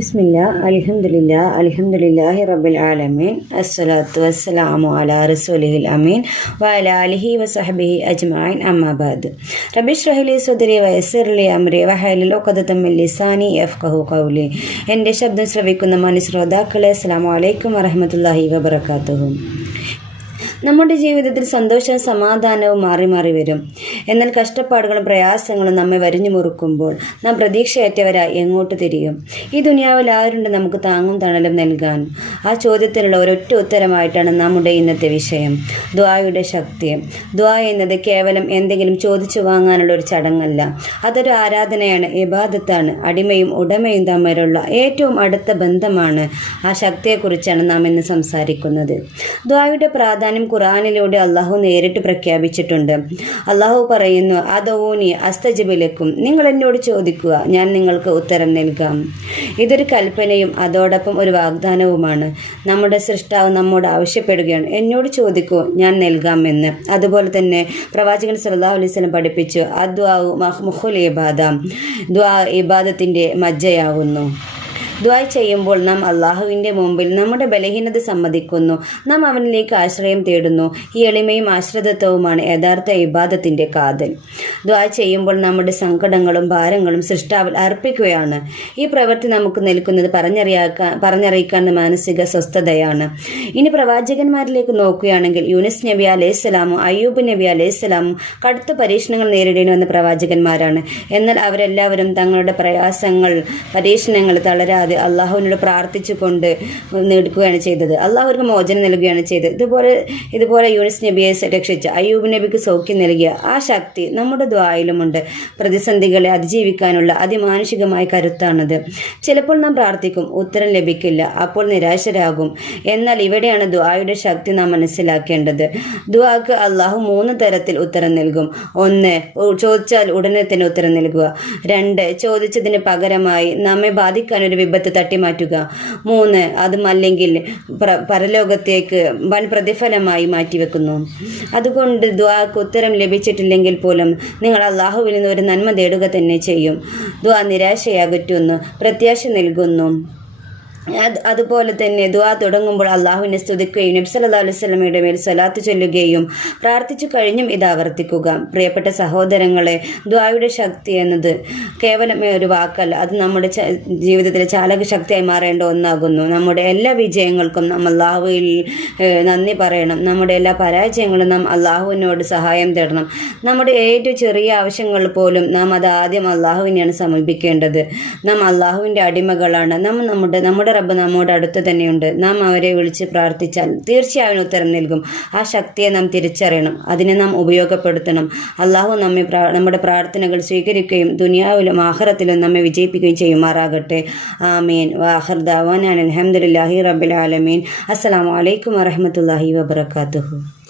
ബിസ്മില്ല അൽഹംദുലില്ല അൽഹംദുലില്ലാഹി റബ്ബിൽ ആലമീൻ. അസ്സലാത്തു വസ്സലാമു അലാ റസൂലിഹിൽ അമീൻ. വലാലിഹി വസഹബിഹി അജ്മഈൻ അമ്മാ ബഅദ്. റബ്ബി സുദരി ലി അമ്രി വഹലിൽ മിൻ ലിസാനി യഫ്ഖഹു ഖൗലി. എന്റെ ശബ്ദം ശ്രവിക്കുന്ന മനുശ്രോതാക്കളെ ശ്രോതാക്കളെ അസ്സലാമു അലൈക്കും വറഹ്മത്തുള്ളാഹി വബറകാതുഹു. നമ്മുടെ ജീവിതത്തിൽ സന്തോഷവും സമാധാനവും മാറി മാറി വരും. എന്നാൽ കഷ്ടപ്പാടുകളും പ്രയാസങ്ങളും നമ്മെ വരിഞ്ഞു മുറുക്കുമ്പോൾ നാം പ്രതീക്ഷയേറ്റവരായി എങ്ങോട്ട് തിരിയും? ഈ ദുനിയാവിൽ ആരുണ്ട് നമുക്ക് താങ്ങും തണലും നൽകാൻ? ആ ചോദ്യത്തിനുള്ള ഒരൊറ്റ ഉത്തരമായിട്ടാണ് നമ്മുടെ ഇന്നത്തെ വിഷയം. ദ്വായുടെ ശക്തി. ദ്വാ എന്നത് കേവലം എന്തെങ്കിലും ചോദിച്ചു വാങ്ങാനുള്ള ഒരു ചടങ്ങല്ല. അതൊരു ആരാധനയാണ് ഇബാദത്താണ്. അടിമയും ഉടമയും തമ്മിലുള്ള ഏറ്റവും അടുത്ത ബന്ധമാണ് ആ ശക്തിയെക്കുറിച്ചാണ് നാം ഇന്ന് സംസാരിക്കുന്നത്. ദ്വായുടെ പ്രാധാന്യം ഖുറാനിലൂടെ അള്ളാഹു നേരിട്ട് പ്രഖ്യാപിച്ചിട്ടുണ്ട്. അള്ളാഹു പറയുന്നു അതോനി അസ്തജബിലക്കും നിങ്ങൾ എന്നോട് ചോദിക്കുക ഞാൻ നിങ്ങൾക്ക് ഉത്തരം നൽകാം. ഇതൊരു കൽപ്പനയും അതോടൊപ്പം ഒരു വാഗ്ദാനവുമാണ്. നമ്മുടെ സൃഷ്ടാവ് നമ്മോട് ആവശ്യപ്പെടുകയാണ് എന്നോട് ചോദിക്കൂ ഞാൻ നൽകാമെന്ന് അതുപോലെ തന്നെ പ്രവാചകൻ സല്ലല്ലാഹു അലൈഹി വസല്ലം പഠിപ്പിച്ചു അദ്വാ മഹ്മുഖുൽ ഇബാദ ദ്വാ ഇബാദത്തിന്റെ മജ്ജയാകുന്നു ദ്വായ് ചെയ്യുമ്പോൾ നാം അള്ളാഹുവിന്റെ മുമ്പിൽ നമ്മുടെ ബലഹീനത സമ്മതിക്കുന്നു. നാം അവനിലേക്ക് ആശ്രയം തേടുന്നു. ഈ എളിമയും ആശ്രിതത്വവുമാണ് യഥാർത്ഥ ഇബാദത്തിന്റെ കാതൽ. ദ്വായ് ചെയ്യുമ്പോൾ നമ്മുടെ സങ്കടങ്ങളും ഭാരങ്ങളും സൃഷ്ടാവിൽ അർപ്പിക്കുകയാണ്. ഈ പ്രവൃത്തി നമുക്ക് നിൽക്കുന്നത് പറഞ്ഞറിയാക്കാൻ പറഞ്ഞറിയിക്കാൻ മാനസിക സ്വസ്ഥതയാണ്. ഇനി പ്രവാചകന്മാരിലേക്ക് നോക്കുകയാണെങ്കിൽ യൂനിസ് നബി അലൈഹിസ്സലാമും അയ്യൂബ് നബി അലൈഹിസ്സലാമും കടുത്ത പരീക്ഷണങ്ങൾ നേരിടേണ്ടി വന്ന പ്രവാചകന്മാരാണ്. എന്നാൽ അവരെല്ലാവരും തങ്ങളുടെ പ്രയാസങ്ങൾ പരീക്ഷണങ്ങൾ തളരാതെ അള്ളാഹുവിനോട് പ്രാർത്ഥിച്ചുകൊണ്ട് നേടുകയാണ് ചെയ്തത്. അള്ളാഹു അവർക്ക് മോചനം നൽകുകയാണ് ചെയ്തത്. ഇതുപോലെ ഇതുപോലെ യൂനിസ് നബിയെ രക്ഷിച്ച അയ്യൂബ് നബിക്ക് സൗഖ്യം നൽകിയ ആ ശക്തി നമ്മുടെ ദ്വായിലുമുണ്ട്. പ്രതിസന്ധികളെ അതിജീവിക്കാനുള്ള അതിമാനുഷികമായ കരുത്താണത്. ചിലപ്പോൾ നാം പ്രാർത്ഥിക്കും ഉത്തരം ലഭിക്കില്ല അപ്പോൾ നിരാശരാകും. എന്നാൽ ഇവിടെയാണ് ദ്വായുടെ ശക്തി നാം മനസ്സിലാക്കേണ്ടത്. ദ്വാക്ക് അള്ളാഹു മൂന്ന് തരത്തിൽ ഉത്തരം നൽകും. ഒന്ന് ചോദിച്ചാൽ ഉടനെ തന്നെ ഉത്തരം നൽകുക. രണ്ട് ചോദിച്ചതിന് പകരമായി നമ്മെ ബാധിക്കാൻ ഒരു വിപത്ത് തട്ടിമാറ്റുക മൂന്ന് അതും അല്ലെങ്കിൽ പരലോകത്തേക്ക് വൻ പ്രതിഫലമായി മാറ്റിവെക്കുന്നു അതുകൊണ്ട് ദ്വാക്ക് ഉത്തരം ലഭിച്ചിട്ടില്ലെങ്കിൽ പോലും നിങ്ങൾ അള്ളാഹുവിൽ നിന്ന് ഒരു നന്മ തേടുക തന്നെ ചെയ്യും ദ്വാ നിരാശയകറ്റുന്നു പ്രത്യാശ നൽകുന്നു അതുപോലെ തന്നെ ദുആ തുടങ്ങുമ്പോൾ അള്ളാഹുവിനെ സ്തുതിക്കുകയും നബി അലൈഹി വസല്ലമയുടെ മേൽ സ്വലാത്ത് ചൊല്ലുകയും പ്രാർത്ഥിച്ചു കഴിഞ്ഞും ഇത് ആവർത്തിക്കുക. പ്രിയപ്പെട്ട സഹോദരങ്ങളെ ദുആയുടെ ശക്തി എന്നത് കേവലം ഒരു വാക്കല്ല. അത് നമ്മുടെ ജീവിതത്തിലെ ചാലക ശക്തിയായി മാറേണ്ട ഒന്നാകുന്നു. നമ്മുടെ എല്ലാ വിജയങ്ങൾക്കും നാം അള്ളാഹുവിൽ നന്ദി പറയണം. നമ്മുടെ എല്ലാ പരാജയങ്ങളും നാം അള്ളാഹുവിനോട് സഹായം തേടണം. നമ്മുടെ ഏറ്റവും ചെറിയ ആവശ്യങ്ങൾ പോലും നാം അത് ആദ്യം അള്ളാഹുവിനെയാണ് സമീപിക്കേണ്ടത്. നാം അള്ളാഹുവിന്റെ അടിമകളാണ്. നാം നമ്മുടെ നമ്മുടെ റബ്ബ് നമ്മോട് അടുത്ത് തന്നെയുണ്ട്. നാം അവരെ വിളിച്ച് പ്രാർത്ഥിച്ചാൽ തീർച്ചയായും ഉത്തരം നൽകും. ആ ശക്തിയെ നാം തിരിച്ചറിയണം. അതിനെ നാം ഉപയോഗപ്പെടുത്തണം. അള്ളാഹു നമ്മെ നമ്മുടെ പ്രാർത്ഥനകൾ സ്വീകരിക്കുകയും ദുനിയാവിലും ആഹ്റത്തിലും നമ്മെ വിജയിപ്പിക്കുകയും ചെയ്യുമാറാകട്ടെ. ആമീൻ. വാഹർ ദാവാൻ അലഹമുല്ലാഹി റബ്ബിൽ ആലമീൻ. അസ്സാം വലൈക്കും വറഹമത്തല്ലാഹി വബർക്കാത്തുഹു